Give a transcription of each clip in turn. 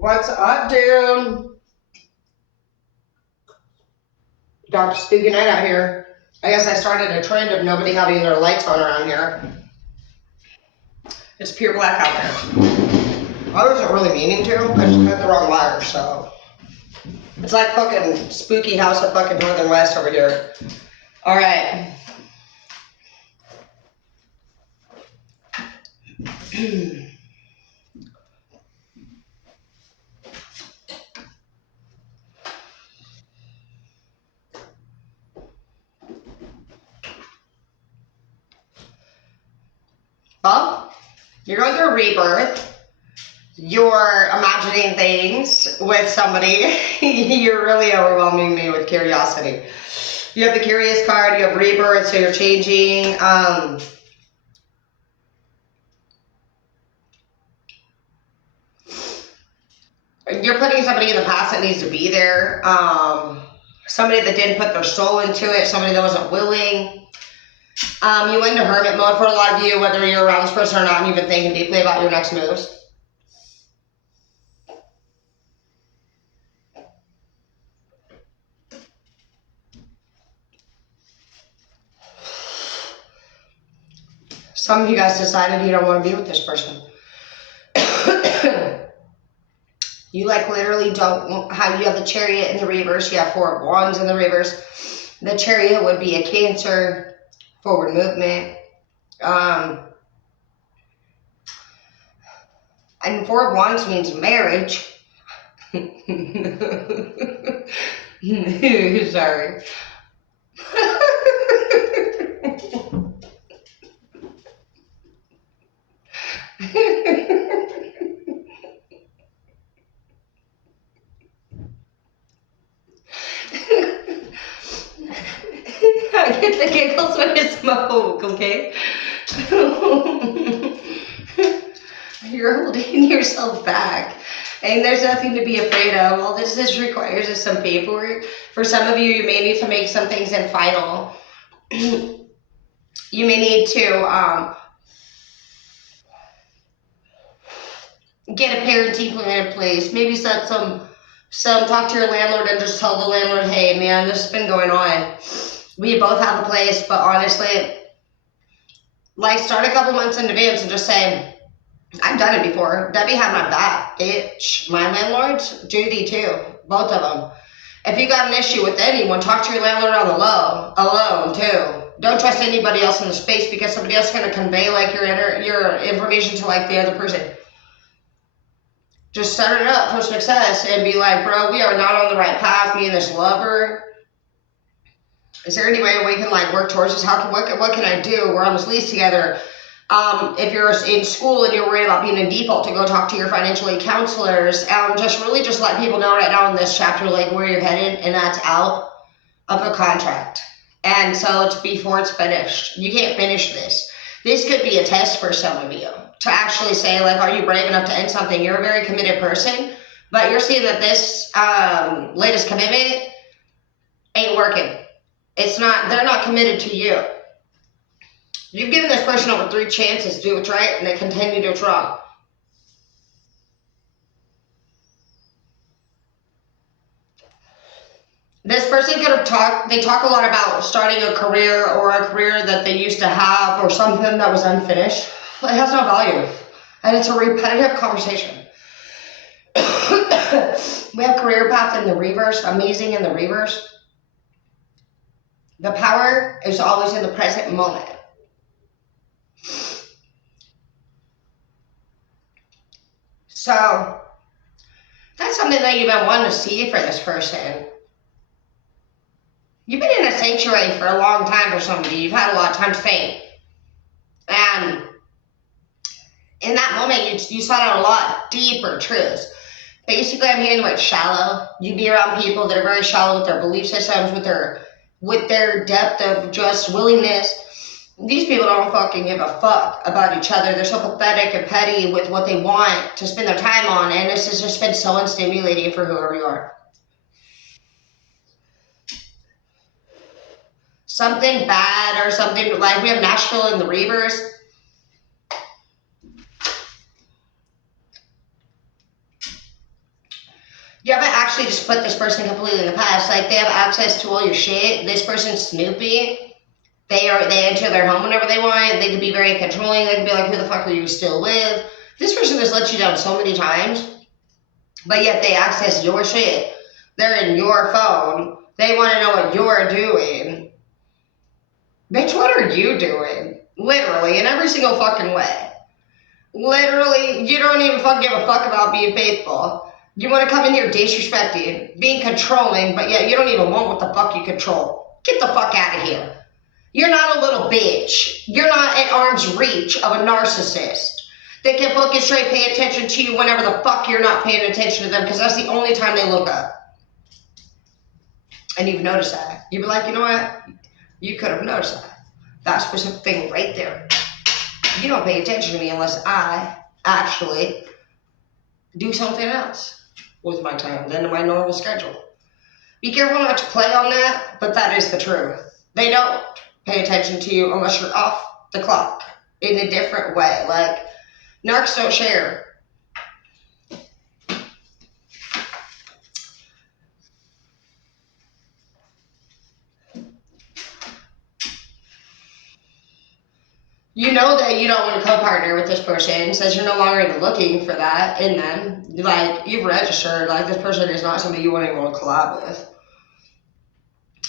What's up, dude? Dark spooky night out here. I guess I started a trend of nobody having their lights on around here. It's pure black out there. I wasn't really meaning to. I just cut the wrong wire, so. It's like fucking spooky house of fucking Northern West over here. Alright. Well, you're going through a rebirth. You're imagining things with somebody. You're really overwhelming me with curiosity. You have the curious card, you have rebirth, so you're changing. You're putting somebody in the past that needs to be there. Somebody that didn't put their soul into it, somebody that wasn't willing. You went into hermit mode for a lot of you, whether you're around this person or not, and you've been thinking deeply about your next moves. Some of you guys decided you don't want to be with this person. You like literally don't have, you have the Chariot in the reverse, you have Four of Wands in the reverse. The Chariot would be a Cancer, forward movement. And Four of Wands means marriage. Sorry. I get the giggles when I smoke, okay? You're holding yourself back. And there's nothing to be afraid of. All this requires is some paperwork. For some of you, you may need to make some things in final. You may need to get a parenting plan in place. Maybe set some talk to your landlord and just tell the landlord, hey man, this has been going on. We both have a place, but honestly, like start a couple months in advance and just say, I've done it before. Debbie had my back, bitch. My landlords, Judy too, both of them. If you got an issue with anyone, talk to your landlord on the low, alone too. Don't trust anybody else in the space because somebody else is going to convey like your information to like the other person. Just set it up for success and be like, bro, we are not on the right path, me and this lover. Is there any way we can like work towards this? What can I do? We're on this lease together. If you're in school and you're worried about being in default, to go talk to your financial aid counselors. Just let people know right now in this chapter like where you're headed, and that's out of a contract. And so it's before it's finished. You can't finish this. This could be a test for some of you to actually say like, are you brave enough to end something? You're a very committed person, but you're seeing that this latest commitment ain't working. They're not committed to you. You've given this person over 3 chances to do what's right, and they continue to do what's wrong. This person they talk a lot about starting a career or a career that they used to have or something that was unfinished. It has no value, and it's a repetitive conversation. We have career path in the reverse, amazing in the reverse. The power is always in the present moment. So that's something that you've been wanting to see for this person. You've been in a sanctuary for a long time for somebody. You've had a lot of time to think. And in that moment, you sought out a lot deeper truths. Basically, I'm hearing the word shallow. You be around people that are very shallow with their belief systems, with their depth of just willingness. These people don't fucking give a fuck about each other. They're so pathetic and petty with what they want to spend their time on, and this has just been so unstimulating for whoever you are. Something bad or something like we have Nashville in the reverse. actually just put this person completely in the past. Like, they have access to all your shit. This person's snoopy. They enter their home whenever they want. They could be very controlling. They could be like, who the fuck are you still with? This person has let you down so many times, but yet they access your shit. They're in your phone. They want to know what you're doing. Bitch, what are you doing? Literally, in every single fucking way. Literally, you don't even fucking give a fuck about being faithful. You want to come in here disrespecting, being controlling, but yet you don't even want what the fuck you control. Get the fuck out of here. You're not a little bitch. You're not at arm's reach of a narcissist. They can fucking straight pay attention to you whenever the fuck you're not paying attention to them, because that's the only time they look up. And you've noticed that. You'd be like, you know what? You could have noticed that. That specific thing right there. You don't pay attention to me unless I actually do something else with my time than my normal schedule. Be careful not to play on that, but that is the truth. They don't pay attention to you unless you're off the clock in a different way. Like, narcs don't share. You know that you don't want to co-partner with this person, says you're no longer looking for that in them. Like, you've registered, like, this person is not somebody you want to collab with.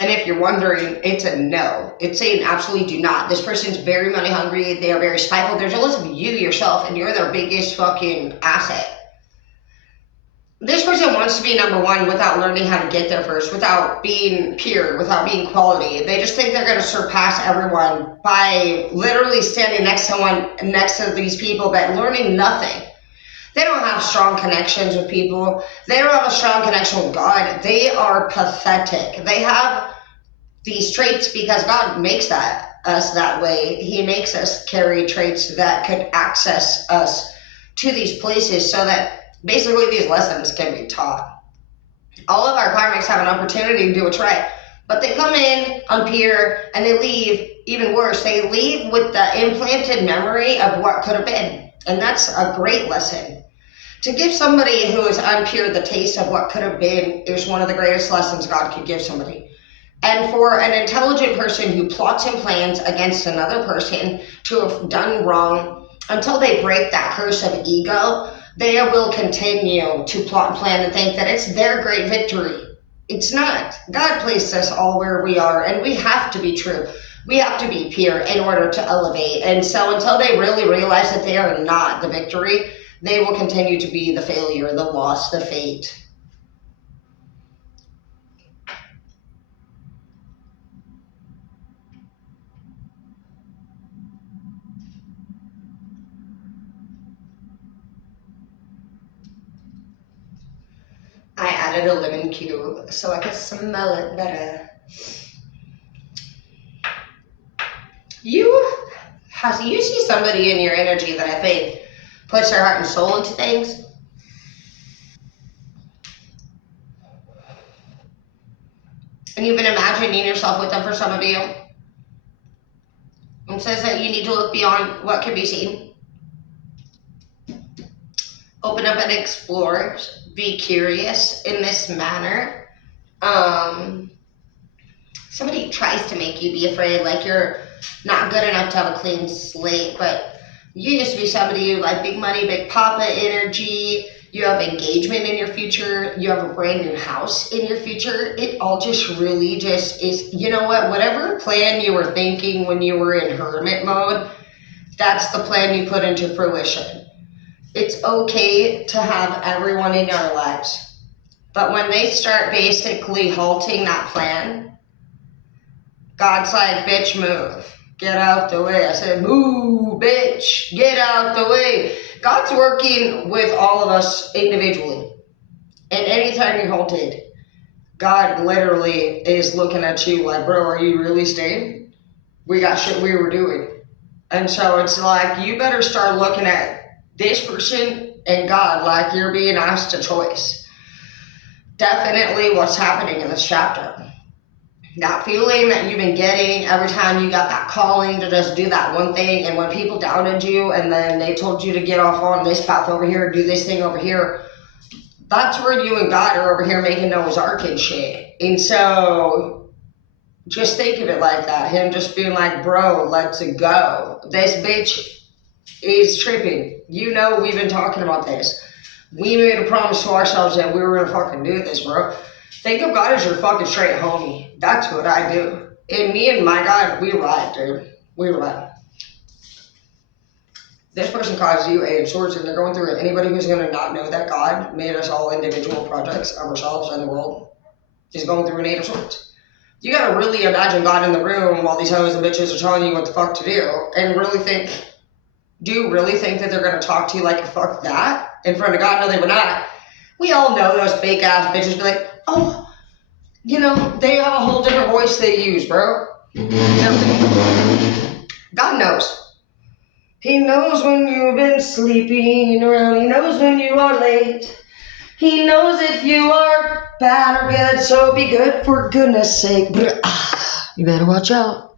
And if you're wondering, it's a no. It's saying absolutely do not. This person's very money hungry. They are very spiteful. They're jealous of you yourself, and you're their biggest fucking asset. This person wants to be number one without learning how to get there first, without being pure, without being quality. They just think they're going to surpass everyone by literally standing next to these people, but learning nothing. They don't have strong connections with people. They don't have a strong connection with God. They are pathetic. They have these traits because God makes us that way. He makes us carry traits that could access us to these places so that basically these lessons can be taught. All of our karmics have an opportunity to do what's right, but they come in unpure and they leave even worse. They leave with the implanted memory of what could have been, and that's a great lesson. To give somebody who is unpure the taste of what could have been is one of the greatest lessons God could give somebody. And for an intelligent person who plots and plans against another person to have done wrong, until they break that curse of ego, they will continue to plot and plan and think that it's their great victory. It's not. God placed us all where we are, and we have to be true. We have to be pure in order to elevate. And so until they really realize that they are not the victory, they will continue to be the failure, the loss, the fate. I added a lemon cube so I could smell it better. You see somebody in your energy that I think puts their heart and soul into things. And you've been imagining yourself with them for some of you. It says that you need to look beyond what can be seen. Open up and explore. Be curious in this manner. Somebody tries to make you be afraid, like you're not good enough to have a clean slate, but you used to be somebody who like big money, big papa energy. You have engagement in your future. You have a brand new house in your future. It all just really just is, you know what, whatever plan you were thinking when you were in hermit mode, that's the plan you put into fruition. It's okay to have everyone in our lives. But when they start basically halting that plan, God's like, bitch, move. Get out the way. I said, move, bitch. Get out the way. God's working with all of us individually. And anytime you're halted, God literally is looking at you like, bro, are you really staying? We got shit we were doing. And so it's like, you better start looking at this person and God like you're being asked a choice. Definitely what's happening in this chapter. That feeling that you've been getting every time you got that calling to just do that one thing, and when people doubted you and then they told you to get off on this path over here, do this thing over here, That's where you and God are over here making Noah's Ark and shit. And so just think of it like that. Him just being like, bro, let's go. This bitch is tripping. You know, we've been talking about this. We made a promise to ourselves that we were gonna fucking do this, bro. Think of God as your fucking straight homie. That's what I do. And me and my God, we ride, dude. We ride. This person causes you Eight of Swords, and they're going through it. Anybody who's going to not know that God made us all individual projects of ourselves and the world is going through an Eight of Swords. You got to really imagine God in the room while these hoes and bitches are telling you what the fuck to do, and really think, do you really think that they're going to talk to you like a fuck that in front of God? No, they would not. We all know those fake ass bitches be like, oh, you know, they have a whole different voice they use, bro. God knows. He knows when you've been sleeping around. He knows when you are late. He knows if you are bad or good. So be good for goodness sake. You better watch out.